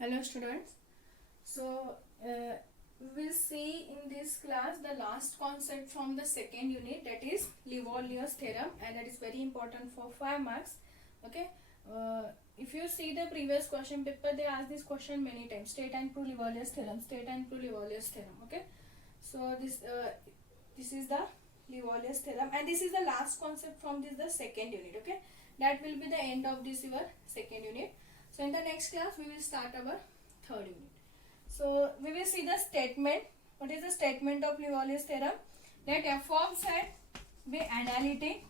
Hello students. So we will see in this class the last concept from the second unit, that is Lavoisier's theorem, and that is very important for 5 marks. Okay. If you see the previous question paper, they ask this question many times: state and prove Lavoisier's theorem, state and prove Lavoisier's theorem. Okay. So this is the Lavoisier's theorem, and this is the last concept from the second unit. Okay. That will be the end of this your second unit. So in the next class we will start our third unit. So we will see the statement. What is the statement of Lavoisier's theorem? That f of z be analytic.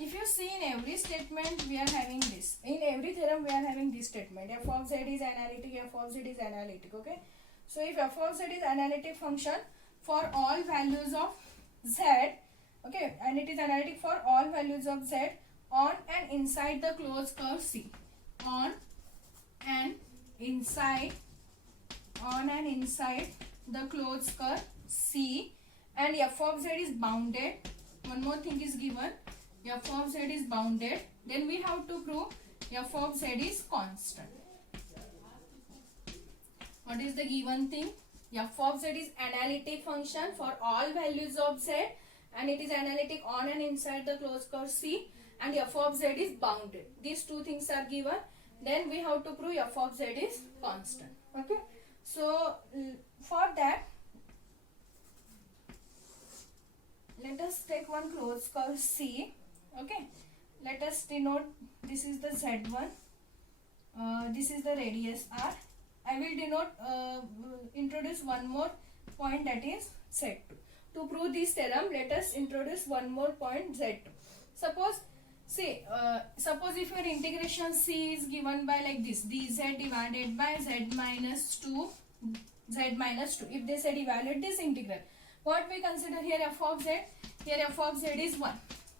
If you see in every statement we are having this. In every theorem we are having this statement. F of z is analytic, f of z is analytic. Okay. So if f of z is analytic function for all values of z, okay, and it is analytic for all values of z on and inside the closed curve C. On and inside the closed curve C, and f of z is bounded. One more thing is given, f of z is bounded. Then we have to prove f of z is constant. What is the given thing? F of z is analytic function for all values of z, and it is analytic on and inside the closed curve C, and f of z is bounded. These two things are given. Then we have to prove f of z is constant. Okay. So for that, let us take one closed curve C. Okay. Let us denote, this is the Z1. This is the radius R. I will denote, introduce one more point, that is Z2. To prove this theorem, let us introduce one more point, Z2. Suppose if your integration C is given by like this, dz divided by z minus 2, If they said evaluate this integral, what we consider here f of z? Here f of z is 1.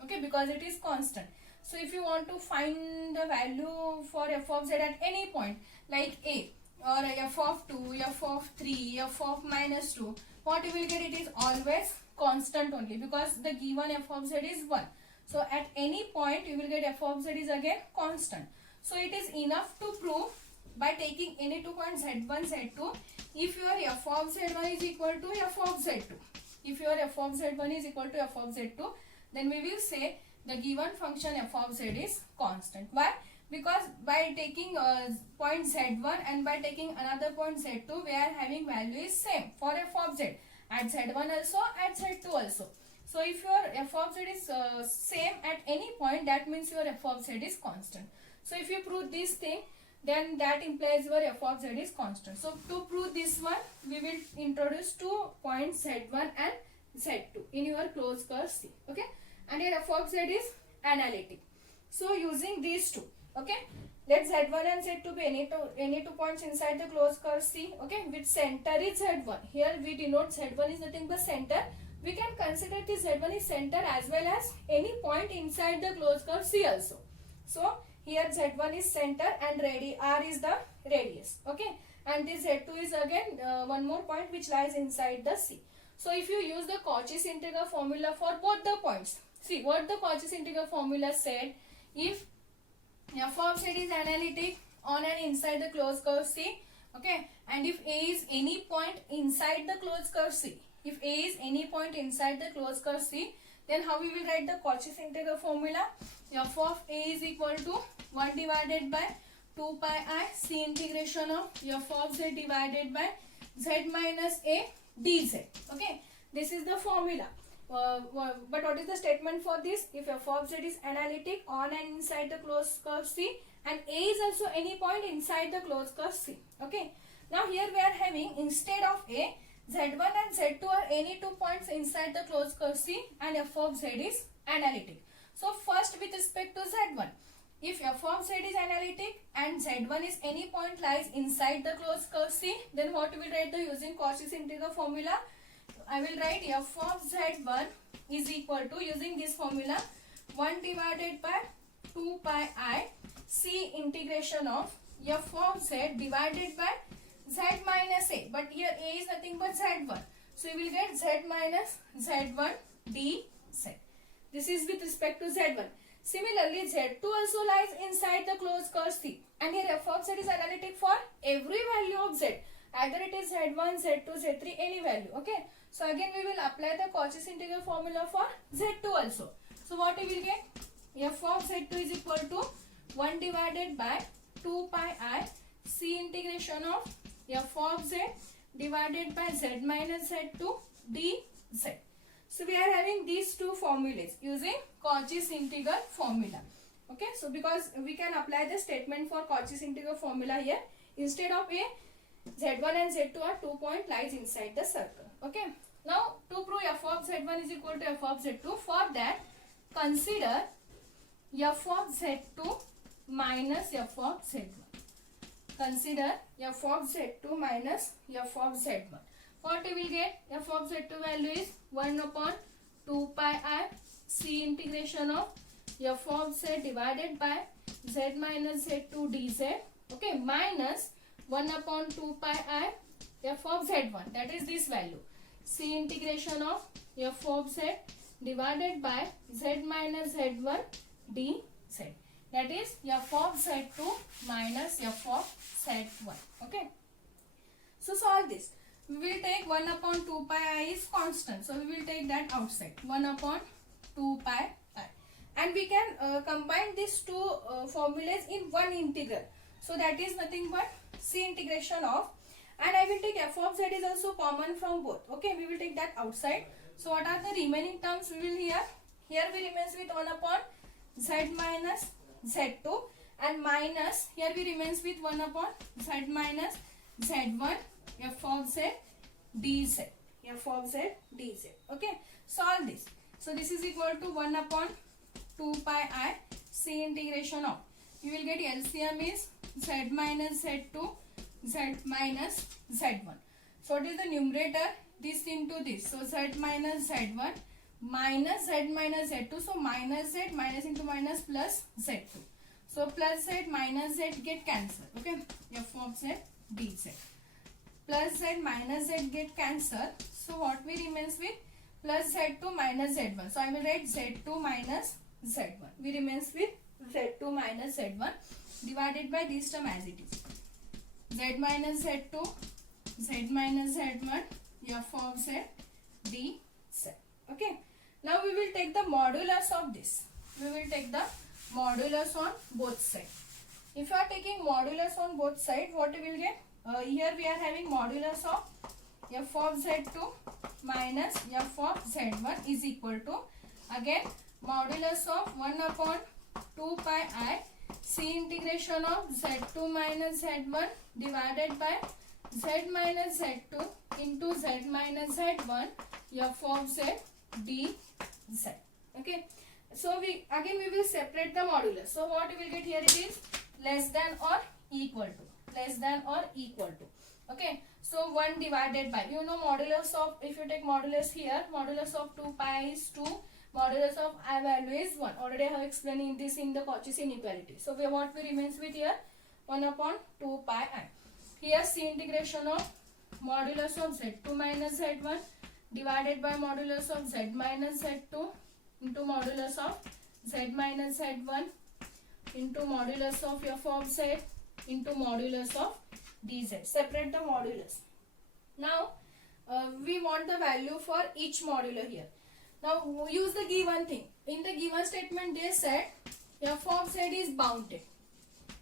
Okay, because it is constant. So if you want to find the value for f of z at any point, like a, or f of 2, f of 3, f of minus 2, what you will get? It is always constant only, because the given f of z is 1. So at any point you will get f of z is again constant. So it is enough to prove by taking any 2 points z1, z2, if your f of z1 is equal to f of z2. If your f of z1 is equal to f of z2, then we will say the given function f of z is constant. Why? Because by taking point z1 and by taking another point z2, we are having value is same for f of z. At z1 also, at z2 also. So if your f of z is same at any point, that means your f of z is constant. So if you prove this thing, then that implies your f of z is constant. So to prove this one, we will introduce 2 points z1 and z2 in your closed curve C. Okay, and here f of z is analytic. So using these two, okay, let z1 and z2 be any two points inside the closed curve C. Okay, with center is z1. Here we denote z1 is nothing but center. We can consider this z1 is center as well as any point inside the closed curve C also. So here z1 is center and R is the radius. Okay, and this z2 is again one more point which lies inside the C. So if you use the Cauchy's integral formula for both the points, see what the Cauchy's integral formula said: if f of z is analytic on and inside the closed curve C, okay, and if A is any point inside the closed curve C, if A is any point inside the closed curve C, then how we will write the Cauchy's integral formula? F of A is equal to 1 divided by 2 pi I C integration of f of z divided by z minus A dz. Okay, this is the formula. But what is the statement for this? If f of z is analytic on and inside the closed curve C, and A is also any point inside the closed curve C. Okay, now here we are having, instead of A, z1 and z2 are any 2 points inside the closed curve C, and f of z is analytic. So first, with respect to z1, if f of z is analytic and z1 is any point lies inside the closed curve C, then what we will write the using Cauchy's integral formula? I will write f of z1 is equal to, using this formula, 1 divided by 2 pi I C integration of f of z divided by z minus A. But here A is nothing but z1. So you will get z minus z1 dz. This is with respect to z1. Similarly, z2 also lies inside the closed curve C, and here f of z is analytic for every value of z, either it is z1, z2, z3, any value. Okay, so again we will apply the Cauchy's integral formula for z2 also. So what we will get? F of z2 is equal to 1 divided by 2 pi I c integration of f of z divided by z minus z2 dz. So we are having these two formulas using Cauchy's integral formula. Okay, so because we can apply the statement for Cauchy's integral formula here, instead of a z1 and z2 are 2 point lies inside the circle. Okay, now to prove f of z1 is equal to f of z2, for that consider f of z2 minus f of z1. Consider f of z2 minus f of z1. What we will get? F of z2 value is 1 upon 2 pi I c integration of f of z divided by z minus z2 dz. Okay, minus 1 upon 2 pi I f of z1, that is this value, c integration of f of z divided by z minus z1 dz, that is f of z2 minus f of z1. Okay, so solve this. We will take 1 upon 2 pi I is constant, so we will take that outside, 1 upon 2 pi I, and we can combine these two formulas in one integral, so that is nothing but c integration of, and I will take f of z is also common from both. Okay, we will take that outside. So what are the remaining terms we will here we remains with 1 upon z minus z2, and minus here we remains with 1 upon z minus z1 f of z dz, f of z dz. Okay, solve this. So this is equal to 1 upon 2 pi I c integration of, you will get LCM is z minus z2 z minus z1. So what is the numerator? This into this, so z minus z1 minus z minus z2, so minus z, minus into minus, plus z2, so plus z minus z get cancelled. Okay, f of z dz, plus z minus z get cancelled, so what we remains with? Plus z2 minus z1, so I will write z2 minus z1, we remains with z2 minus z1 divided by this term as it is, z minus z2 z minus z1 f of z dz. Okay, now we will take the modulus of this, we will take the modulus on both sides. If you are taking modulus on both sides, what we will get? Here we are having modulus of f of z2 minus f of z1 is equal to, again modulus of 1 upon 2 pi I c integration of z2 minus z1 divided by z minus z2 into z minus z1 f of z dz. Okay, so we will separate the modulus. So what we will get here, it is less than or equal to, less than or equal to. Okay, so 1 divided by, you know modulus of, if you take modulus here, modulus of 2 pi is 2, modulus of I value is 1. Already I have explained in this in the Cauchy's inequality. So what we remains with here? 1 upon 2 pi I. Here c integration of modulus of z2 minus z1 divided by modulus of z minus z2 into modulus of z minus z1 into modulus of f of z into modulus of dz. Separate the modulus. Now we want the value for each modular here. Now use the given thing. In the given statement they said f of z is bounded.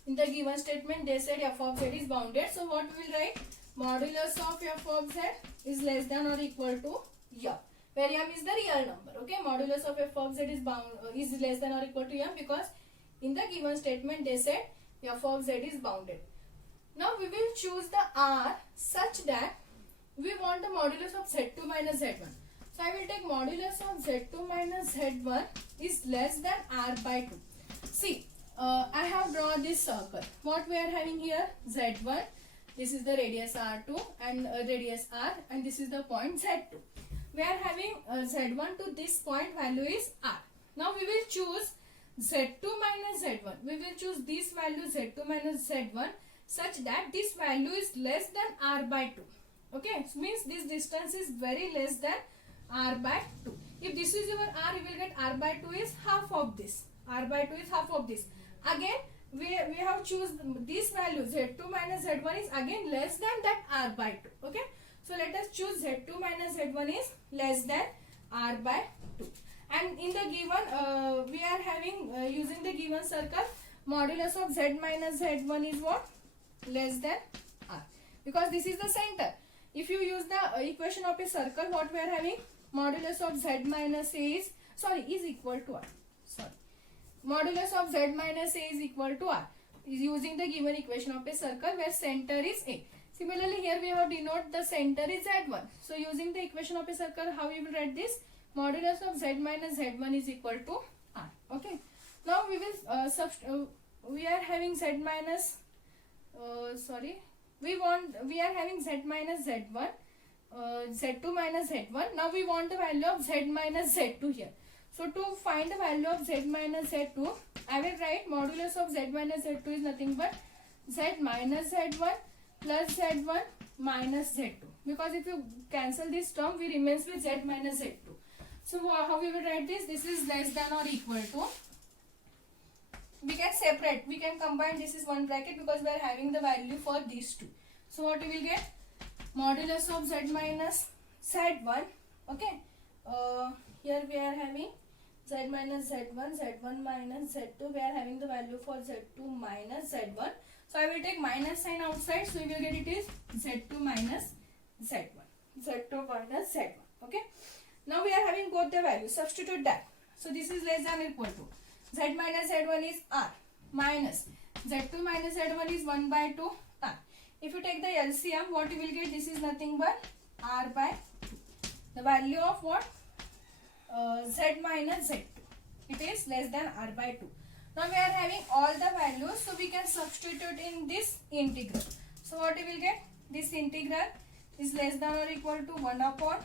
In the given statement they said f of z is bounded. So what we will write? Modulus of f of z is less than or equal to m, where m is the real number. Okay, modulus of f of z is less than or equal to m, because in the given statement they said f of z is bounded. Now we will choose the r such that we want the modulus of z2 minus z1. So I will take modulus of z2 minus z1 is less than r by 2. See, I have drawn this circle. What we are having here? Z1. This is the radius R2 and radius R, and this is the point Z2. We are having Z1 to this point value is R. Now we will choose Z2 minus Z1. We will choose this value Z2 minus Z1 such that this value is less than R by 2. Okay, so means this distance is very less than R by 2. If this is your R, you will get R by 2 is half of this. R by 2 is half of this. Again, we have choose this value z2 minus z1 is again less than that r by 2. Okay, so let us choose z2 minus z1 is less than r by 2. And in the given we are having using the given circle, modulus of z minus z1 is what? Less than r, because this is the center. If you use the equation of a circle, what we are having? Modulus of z minus a is equal to r. Modulus of z minus a is equal to r is using the given equation of a circle where center is a. Similarly, here we have denote the center is z1. So using the equation of a circle, how we will write this? Modulus of z minus z1 is equal to r. Okay. Now we will we are having z minus we are having z minus z1, z2 minus z1. Now we want the value of z minus z2 here. So to find the value of z minus z2, I will write modulus of z minus z2 is nothing but z minus z1 plus z1 minus z2. Because if you cancel this term, we remains with z minus z2. So how we will write this? This is less than or equal to. We can separate. We can combine. This is one bracket because we are having the value for these two. So what we will get? Modulus of z minus z1. Okay. Here we are having z minus z1, z1 minus z2. We are having the value for z2 minus z1. So I will take minus sign outside. So we will get it is z2 minus z1. z2 minus z1. Okay. Now we are having both the values. Substitute that. So this is less than or equal to. Z minus z1 is r minus z2 minus z1 is 1 by 2 r. If you take the LCM, what you will get? This is nothing but r by 2. The value of what? Z minus z2. It is less than r by 2. Now we are having all the values, so we can substitute in this integral. So what you will get? This integral is less than or equal to 1 upon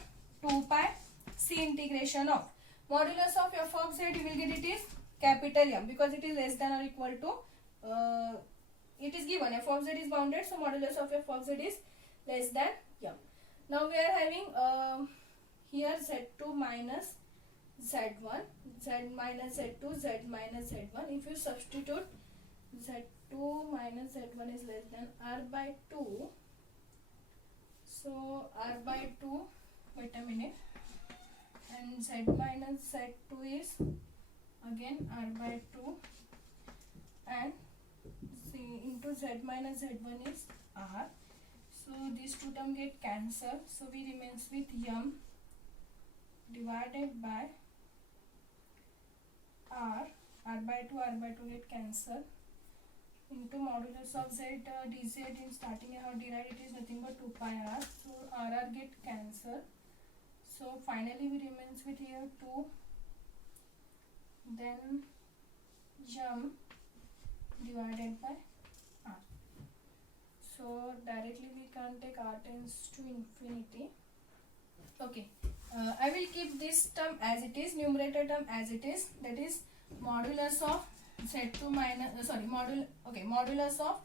2 pi c integration of modulus of f of z. You will get it is capital M, because it is less than or equal to it is given f of z is bounded, so modulus of f of z is less than M. Now we are having here z2 minus z1, z minus z2, z minus z1. If you substitute z2 minus z1 is less than r by 2, so r by 2, wait a minute, and z minus z2 is again r by 2, and c into z minus z1 is r. So these two terms get cancelled, so we remains with m divided by r by 2 get cancelled, into modulus of z dz. In starting I have derived it is nothing but 2 pi r, so r get cancelled. So finally we remains with here 2, then m divided by r. So directly we can take r tends to infinity. Okay, I will keep this term as it is, numerator term as it is, that is modulus of z2 minus modulus of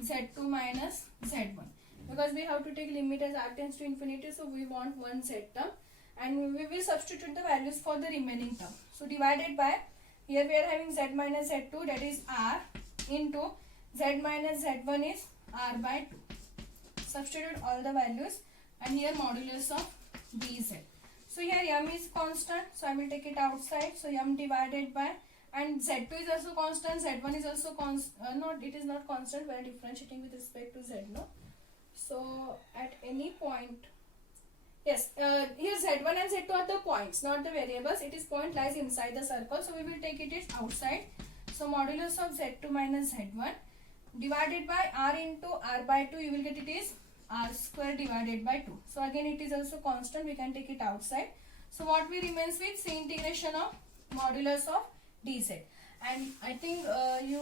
z2 minus z1, because we have to take limit as r tends to infinity, so we want one z term, and we will substitute the values for the remaining term. So divided by, here we are having z minus z2, that is r, into z minus z1 is r by 2. Substitute all the values, and here modulus of dz. So here m is constant, so I will take it outside. So m divided by, and z2 is also constant, z1 is also constant. No, it is not constant. We are differentiating with respect to z. No. So at any point, yes, here z1 and z2 are the points, not the variables. It is point lies inside the circle, so we will take it is outside. So modulus of z2 minus z1 divided by r into r by 2, you will get it is r square divided by 2. So again it is also constant, we can take it outside. So what we remains with? C integration of modulus of dz. And I think you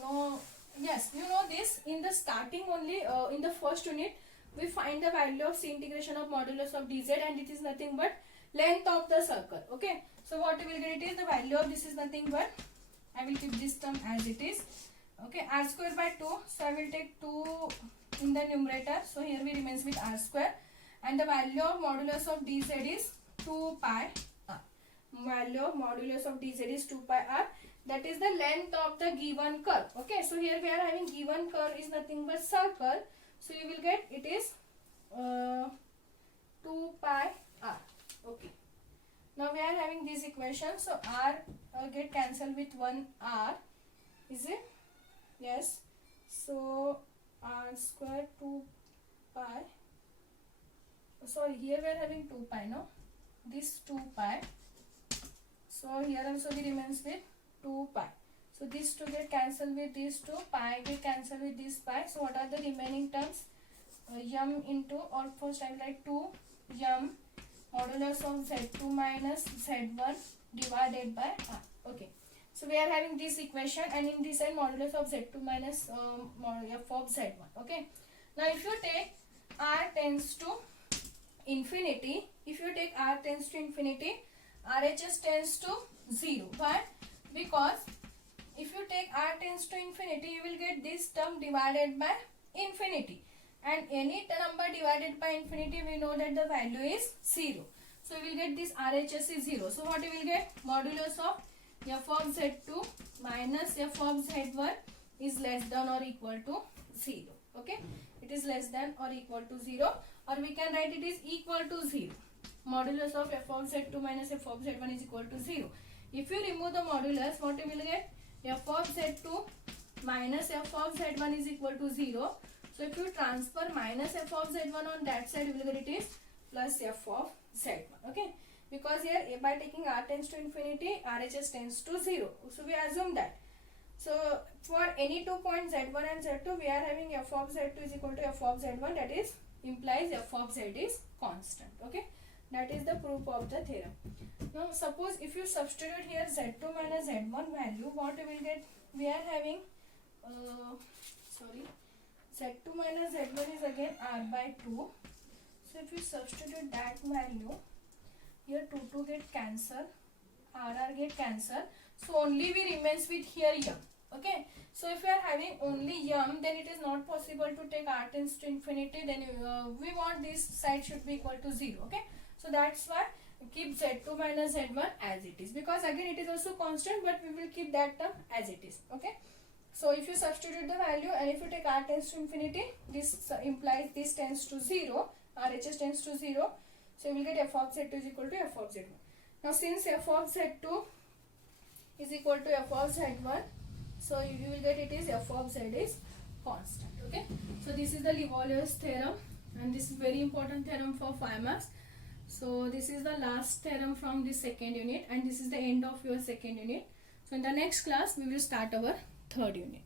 know, yes, you know this, in the starting only, in the first unit we find the value of C integration of modulus of dz, and it is nothing but length of the circle. Okay, so what we will get, it is the value of this is nothing but, I will keep this term as it is. Okay, r square by 2, so I will take 2 in the numerator, so here we remains with r square, and the value of modulus of dz is 2 pi r. Value of modulus of dz is 2 pi r, that is the length of the given curve. Okay, so here we are having given curve is nothing but circle, so you will get it is 2 pi r. Okay, now we are having this equation, so r get cancelled with 1 r, is it? Yes, so r square 2 pi, sorry, here we are having 2 pi, no, this 2 pi, so here also we remains with 2 pi, so these 2 get cancelled with these 2, pi get cancelled with this pi, so what are the remaining terms? M into, or first I will write 2 m modulus of z2 minus z1 divided by r. Okay, so we are having this equation, and in this side modulus of z2 minus f of z1. Okay, now if you take r tends to infinity, if you take r tends to infinity, RHS tends to 0. Why? Because if you take r tends to infinity, you will get this term divided by infinity, and any number divided by infinity, we know that the value is 0. So we will get this RHS is 0. So what you will get? Modulus of f of z2 minus f of z1 is less than or equal to 0. Okay, it is less than or equal to 0, or we can write it is equal to 0. Modulus of f of z2 minus f of z1 is equal to 0. If you remove the modulus, what you will get? F of z2 minus f of z1 is equal to 0. So if you transfer minus f of z1 on that side, you will get it is plus f of z1. Okay, because here by taking r tends to infinity, RHS tends to 0. So we assume that. So for any 2 points z1 and z2, we are having f of z2 is equal to f of z1, that is implies f of z is constant. Okay, that is the proof of the theorem. Now suppose if you substitute here z2 minus z1 value, what you will get? We are having z2 minus z1 is again r by 2. So if you substitute that value, here 2 get cancelled, r get cancelled, so only we remains with here m. Okay, so if you are having only m, then it is not possible to take r tends to infinity, then we want this side should be equal to 0. Okay, so that's why keep z2 minus z1 as it is, because again it is also constant, but we will keep that term as it is. Okay, so if you substitute the value, and if you take r tends to infinity, this implies this tends to 0, RHS tends to 0, so you will get f of z2 is equal to f of z1. Now since f of z2 is equal to f of z1, so you will get it is f of z is constant. Okay, so this is the Liouville's theorem, and this is very important theorem for 5 marks. So this is the last theorem from the second unit, and this is the end of your second unit. So in the next class we will start our third unit.